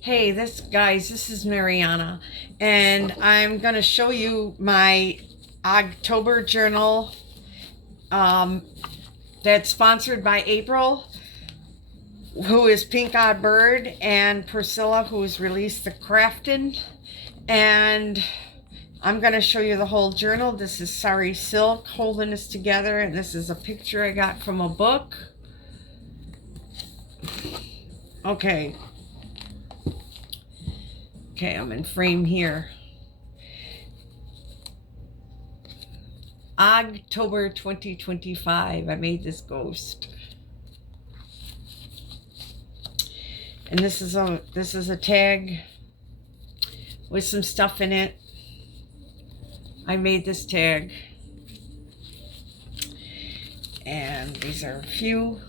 Hey, this is Mariana, and I'm going to show you my October journal um, that's sponsored by April, who is Pink Odd Bird, and Priscilla, who has released the Crafton. And I'm going to show you the whole journal. This is Sari Silk holding this together, and this is a picture I got from a book. Okay. Okay, I'm in frame here. October 2025, I made this ghost. And this is a tag with some stuff in it. I made this tag. And these are a few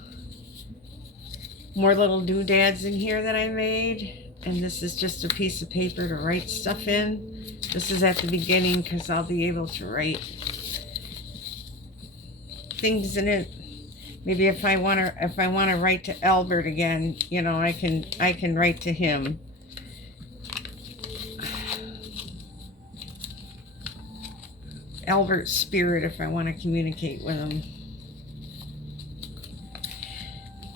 more little doodads in here that I made. And this is just a piece of paper to write stuff in. This is at the beginning because I'll be able to write things in it. Maybe if I want to write to Albert again, you know, I can write to him. Albert's spirit, if I want to communicate with him.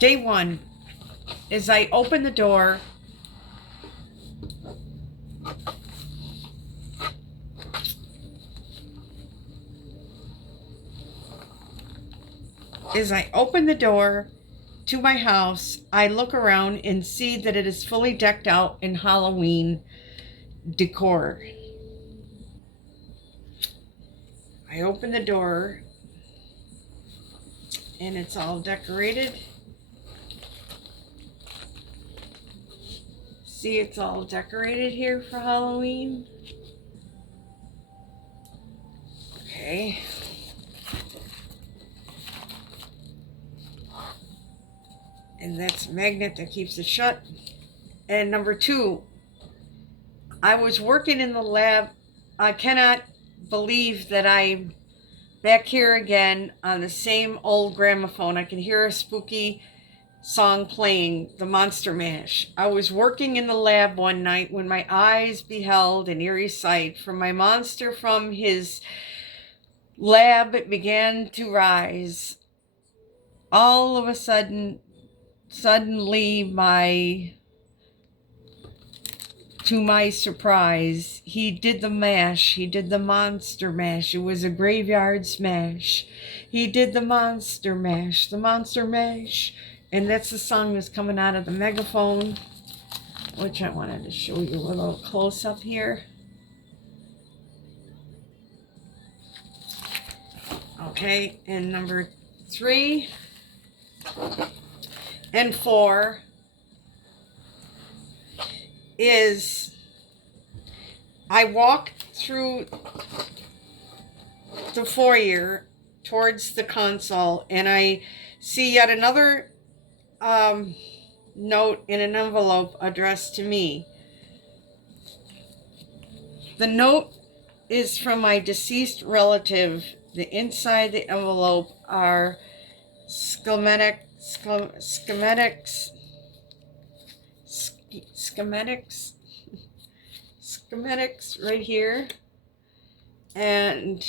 Day one is I open the door. As I open the door to my house, I look around and see that it is fully decked out in Halloween decor. I open the door and it's all decorated. See, it's all decorated here for Halloween. Okay. And that's a magnet that keeps it shut. And number two, I was working in the lab. I cannot believe that I'm back here again on the same old gramophone. I can hear a spooky song playing, the Monster Mash. I was working in the lab one night when my eyes beheld an eerie sight. From my monster from his lab it began to rise. All of a suddenly to my surprise, he did the mash. He did the monster mash. It was a graveyard smash. He did the monster mash, the monster mash. And that's the song that's coming out of the megaphone, which I wanted to show you a little close up here. Okay, and number 3 and 4 is I walk through the foyer towards the console and I see yet another note in an envelope addressed to me. The note is from my deceased relative. The inside the envelope are schematics right here, and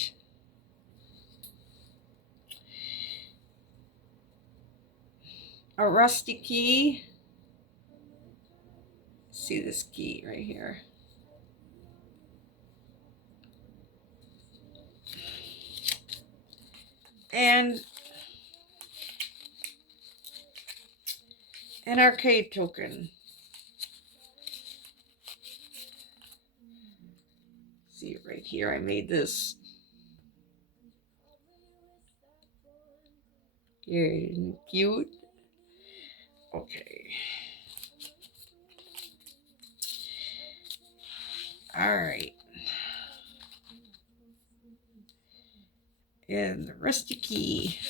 a rusty key. See this key right here. And an arcade token. See right here, I made this. Here, cute. Okay. All right. And the rusty key.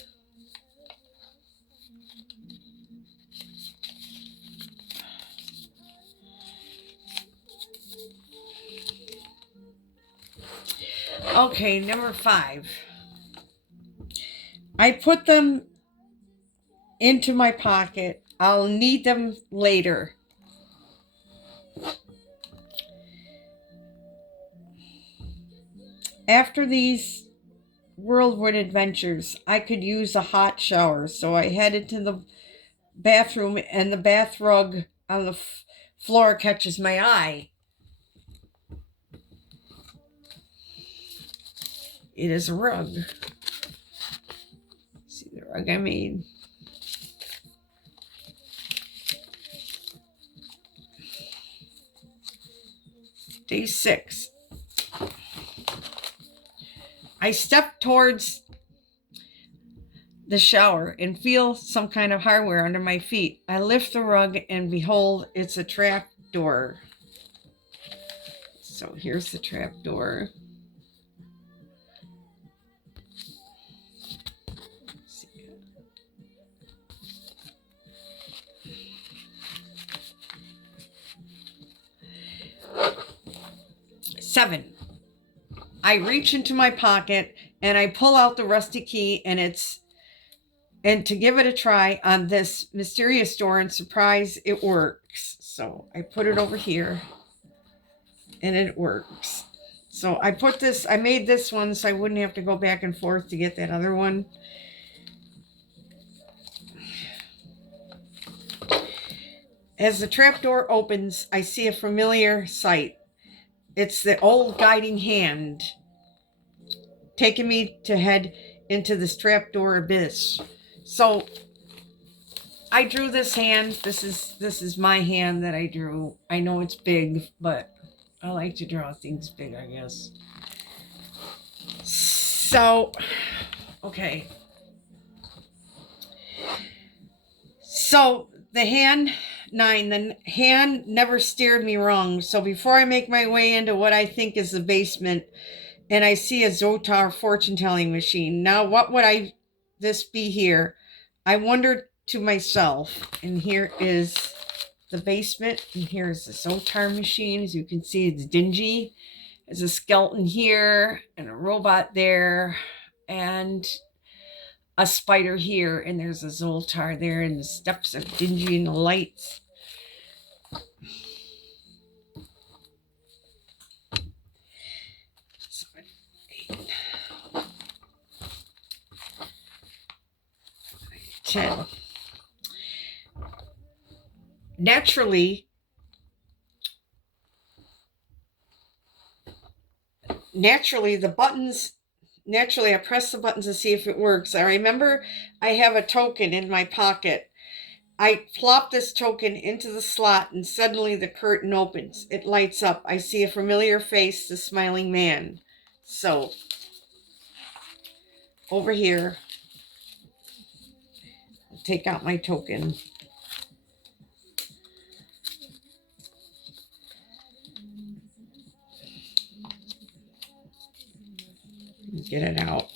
Okay, number 5. I put them into my pocket. I'll need them later. After these whirlwind adventures, I could use a hot shower, so I headed to the bathroom, and the bath rug on the floor catches my eye. It is a rug. See the rug I made. Day 6. I step towards the shower and feel some kind of hardware under my feet. I lift the rug and behold, it's a trap door. So here's the trap door. 7. I reach into my pocket and I pull out the rusty key, and to give it a try on this mysterious door, and surprise, it works. So I put it over here and it works. So I made this one so I wouldn't have to go back and forth to get that other one. As the trapdoor opens, I see a familiar sight. It's the old guiding hand taking me to head into this trapdoor abyss. So I drew this hand. This is my hand that I drew. I know it's big, but I like to draw things big, I guess. So, okay. So the hand 9, the hand never steered me wrong. So before I make my way into what I think is the basement, and I see a Zotar fortune telling machine. Now, what would this be here? I wondered to myself, and here is the basement, and here's the Zotar machine. As you can see, it's dingy. There's a skeleton here, and a robot there, and a spider here, and there's a Zoltar there, and the steps are dingy and the lights. Naturally, the buttons, I press the buttons to see if it works. I remember I have a token in my pocket. I plop this token into the slot, and suddenly the curtain opens. It lights up. I see a familiar face, the smiling man. So, over here, I'll take out my token. Get it out.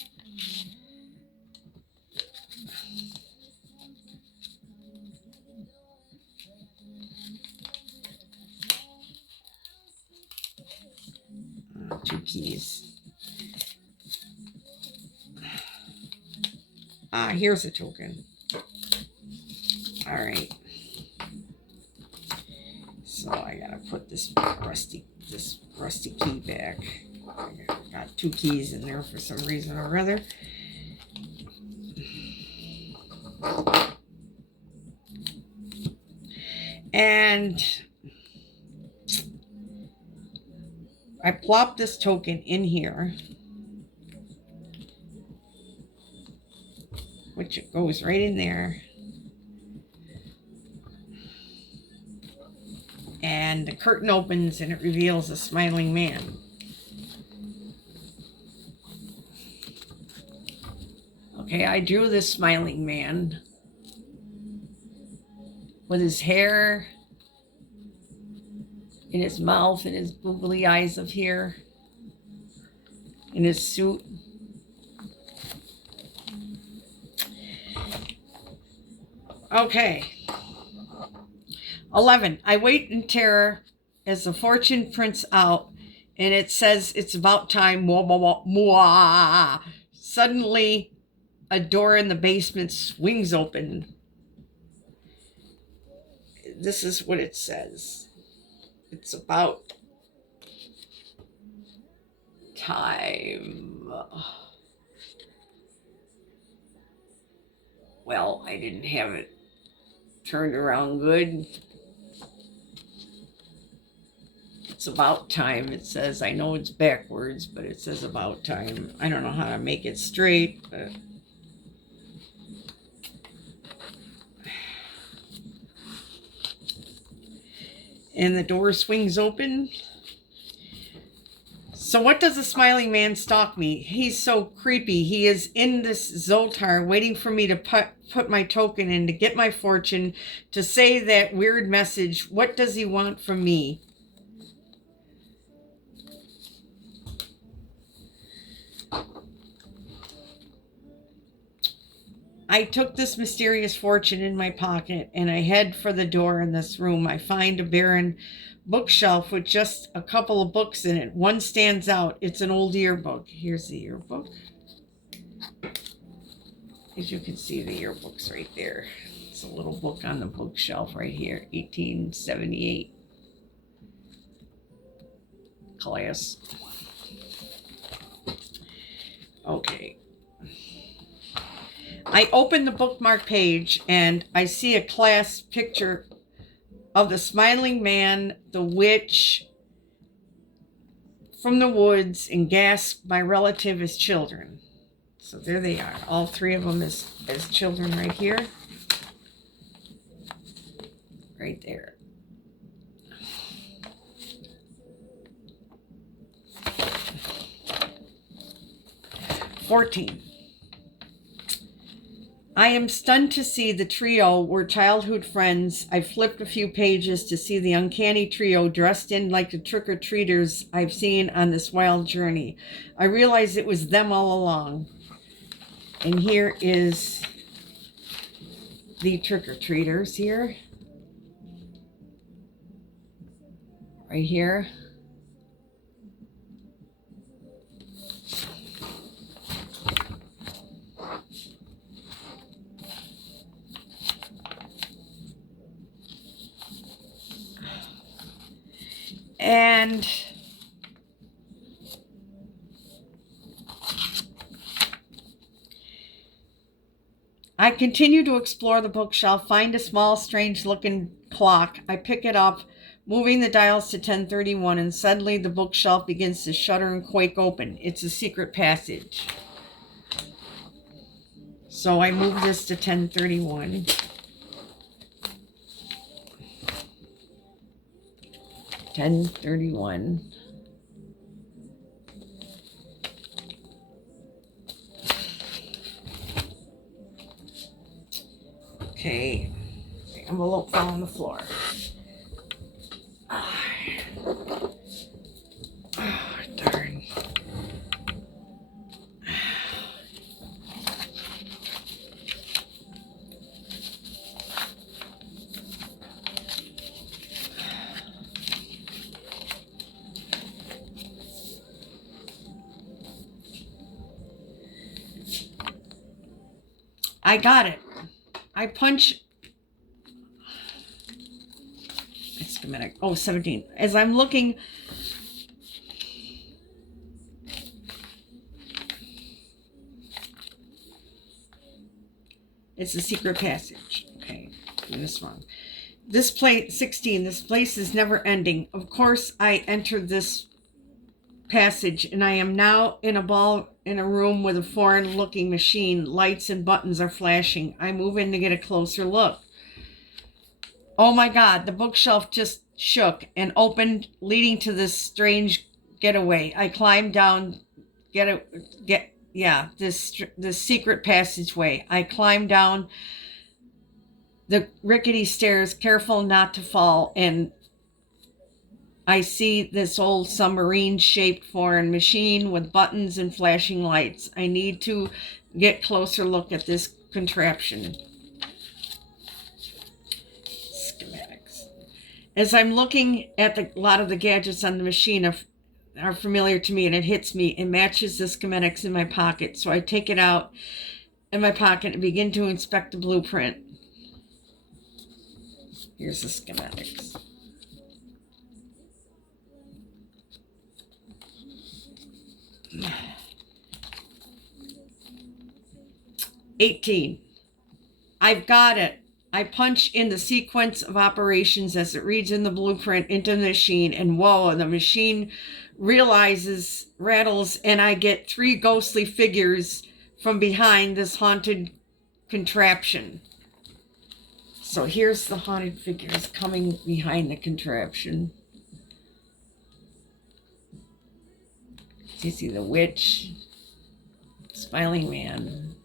Two keys. Here's a token. All right. So I gotta put this rusty key back. I got 2 keys in there for some reason or other. And I plop this token in here, which it goes right in there. And the curtain opens and it reveals a smiling man. Okay, I drew this smiling man with his hair in his mouth and his googly eyes of here, in his suit. Okay. 11. I wait in terror as the fortune prints out, and it says it's about time. Suddenly, a door in the basement swings open. This is what it says. It's about time. Well, I didn't have it turned around good. It's about time, it says. I know it's backwards, but it says about time. I don't know how to make it straight, but and the door swings open. So what does the smiling man stalk me? He's so creepy. He is in this Zoltar waiting for me to put my token in, to get my fortune, to say that weird message. What does he want from me? I took this mysterious fortune in my pocket and I head for the door in this room. I find a barren bookshelf with just a couple of books in it. One stands out. It's an old yearbook. Here's the yearbook. As you can see, the yearbook's right there. It's a little book on the bookshelf right here, 1878 class. Okay. I open the bookmark page and I see a class picture of the smiling man, the witch from the woods, and gasp, my relative as children. So there they are, all three of them as children right here. Right there. "14. I am stunned to see the trio were childhood friends. I flipped a few pages to see the uncanny trio dressed in like the trick-or-treaters I've seen on this wild journey. I realized it was them all along." And here is the trick-or-treaters here. Right here. And I continue to explore the bookshelf, find a small, strange-looking clock. I pick it up, moving the dials to 10:31, and suddenly the bookshelf begins to shudder and quake open. It's a secret passage. So I move this to 10:31. 10:31. Okay, the envelope fell on the floor. Oh, darn. I got it. I punch. It's schematic. Oh, 17. As I'm looking, it's a secret passage. Okay, I'm this wrong. This place, 16. This place is never ending. Of course, I entered this passage, and I am now in a room with a foreign-looking machine. Lights and buttons are flashing. I move in to get a closer look. Oh my God, the bookshelf just shook and opened, leading to this strange getaway. I climbed down, this secret passageway. I climbed down the rickety stairs, careful not to fall, and I see this old submarine-shaped foreign machine with buttons and flashing lights. I need to get closer look at this contraption. Schematics. As I'm looking at a lot of the gadgets on the machine are familiar to me, and it hits me. It matches the schematics in my pocket. So I take it out in my pocket and begin to inspect the blueprint. Here's the schematics. 18. I've got it. I punch in the sequence of operations as it reads in the blueprint into the machine, and whoa, the machine rattles, and I get 3 ghostly figures from behind this haunted contraption. So here's the haunted figures coming behind the contraption. You see the witch, smiling man,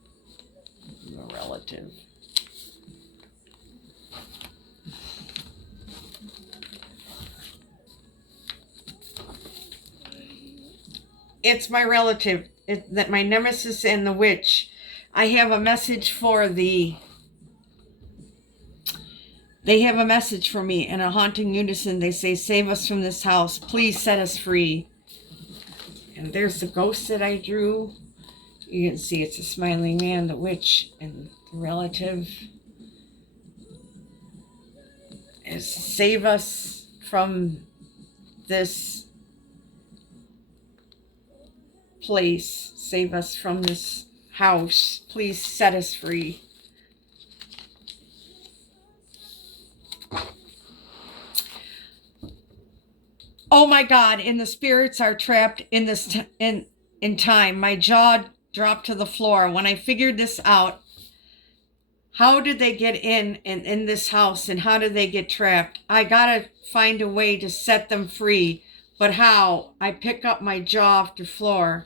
the relative. It's my relative, that my nemesis and the witch. I have a message for the... They have a message for me in a haunting unison. They say, save us from this house. Please set us free. And there's the ghost that I drew. You can see it's a smiling man, the witch, and the relative. Is save us from this place. Save us from this house. Please set us free. Oh my God, and the spirits are trapped in this in time. My jaw dropped to the floor when I figured this out. How did they get in this house, and how did they get trapped? I gotta find a way to set them free. But how? I pick up my jaw off the floor.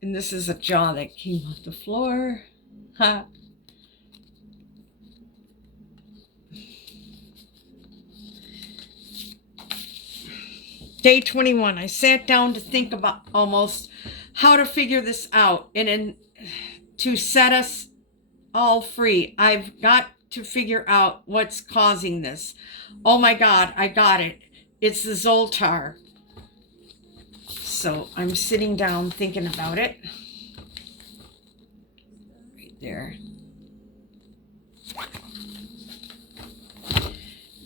And this is a jaw that came off the floor. Ha. Day 21, I sat down to think about almost how to figure this out and to set us all free. I've got to figure out what's causing this. Oh my God, I got it. It's the Zoltar. So I'm sitting down thinking about it. Right there.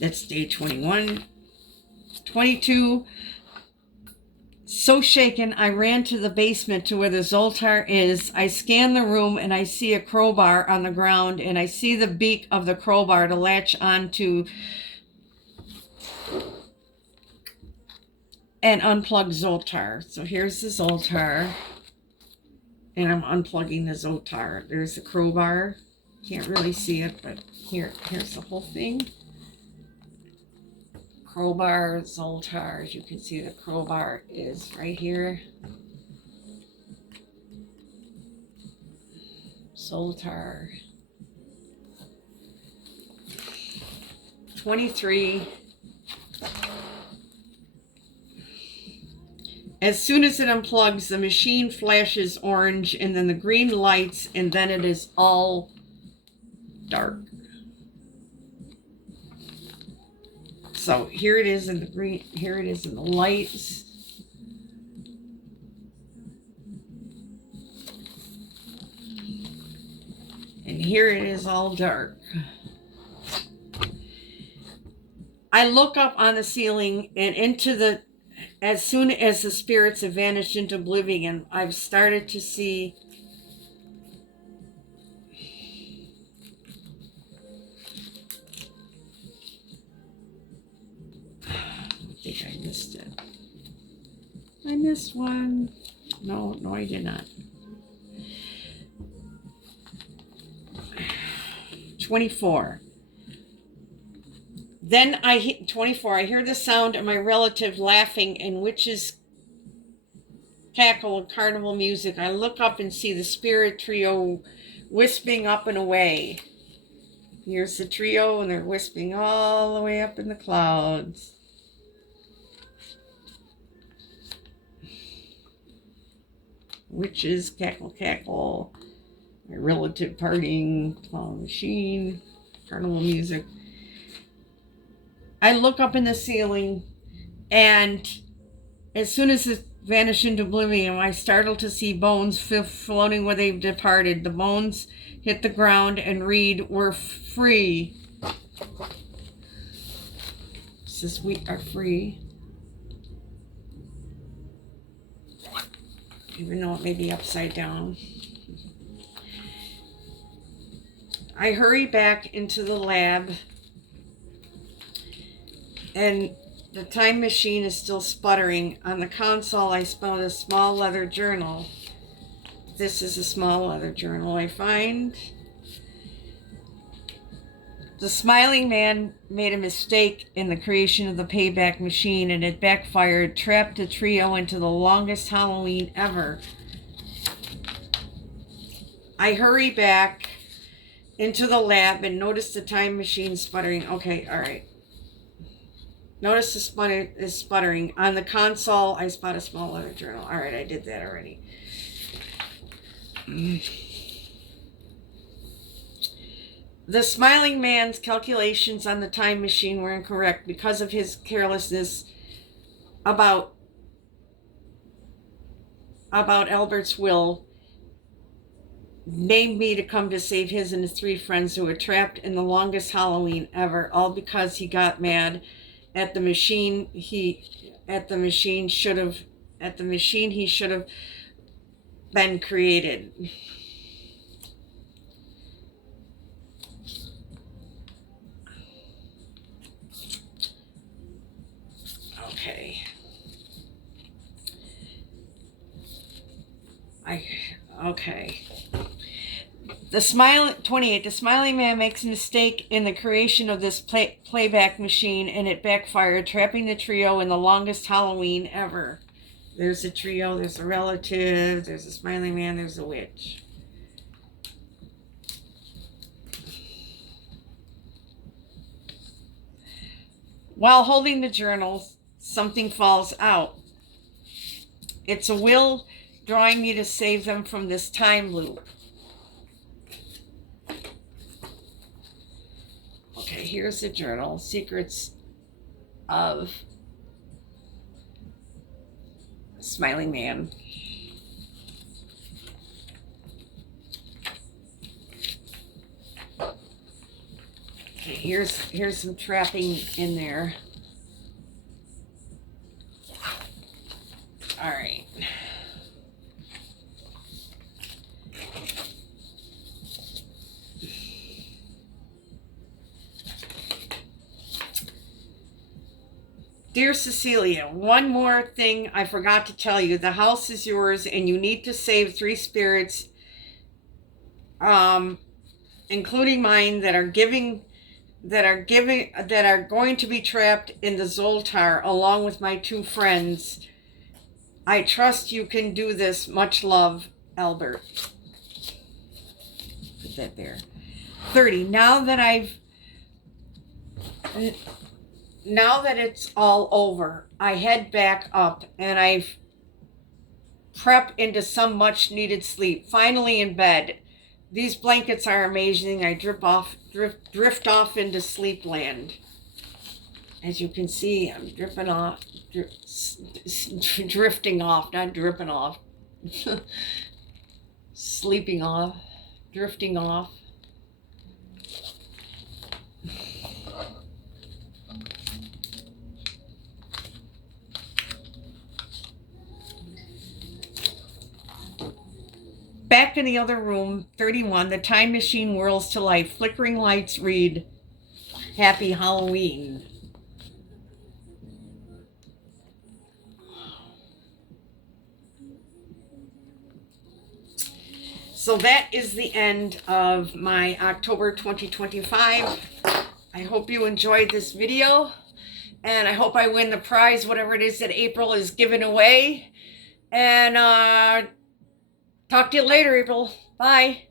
That's day 21. 22. So shaken, I ran to the basement to where the Zoltar is. I scan the room and I see a crowbar on the ground, and I see the beak of the crowbar to latch onto and unplug Zoltar. So here's the Zoltar, and I'm unplugging the Zoltar. There's the crowbar. Can't really see it, but here's the whole thing. Crowbar, Zoltar. As you can see, the crowbar is right here. Zoltar. 23. As soon as it unplugs, the machine flashes orange, and then the green lights, and then it is all dark. So here it is in the green, here it is in the lights. And here it is all dark. I look up on the ceiling and into the, as soon as the spirits have vanished into oblivion, I've started to see I think I missed it. I missed one. No, I did not. 24. Then I hit 24. I hear the sound of my relative laughing and witches cackle and carnival music. I look up and see the spirit trio wisping up and away. Here's the trio, and they're wisping all the way up in the clouds. Witches cackle cackle. My relative partying, claw machine, carnival music. I look up in the ceiling, and as soon as it vanished into oblivion, I startled to see bones floating where they've departed. The bones hit the ground and read, "We're free." It says, "We are free." even though it may be upside down. I hurry back into the lab, and the time machine is still sputtering. On the console, I found a small leather journal. This is a small leather journal I find. The smiling man made a mistake in the creation of the payback machine, and it backfired, trapped the trio into the longest Halloween ever. I hurry back into the lab and notice the time machine sputtering. Okay, all right. Notice the sputter is sputtering. On the console, I spot a small leather journal. All right, I did that already. The smiling man's calculations on the time machine were incorrect because of his carelessness about Albert's will. Named me to come to save his and his 3 friends who were trapped in the longest Halloween ever, all because he got mad at the machine. He should have been created. Okay. The smiling man makes a mistake in the creation of this playback machine, and it backfired, trapping the trio in the longest Halloween ever. There's a trio, there's a relative, there's a smiling man, there's a witch. While holding the journal, something falls out. It's a will drawing me to save them from this time loop. Okay, here's the journal, Secrets of Smiling Man. Okay, here's some trapping in there. All right. Dear Cecilia, one more thing I forgot to tell you. The house is yours, and you need to save 3 spirits, including mine, that are going to be trapped in the Zoltar, along with my 2 friends. I trust you can do this. Much love, Albert. Put that there. 30. Now that it's all over, I head back up and I prep into some much needed sleep. Finally in bed. These blankets are amazing. I drift off into sleepland. As you can see, I'm drifting off, not dripping off. Sleeping off, drifting off. Back in the other room, 31, the time machine whirls to life. Flickering lights read, Happy Halloween. So that is the end of my October 2025. I hope you enjoyed this video, and I hope I win the prize, whatever it is that April is giving away. And talk to you later, April. Bye.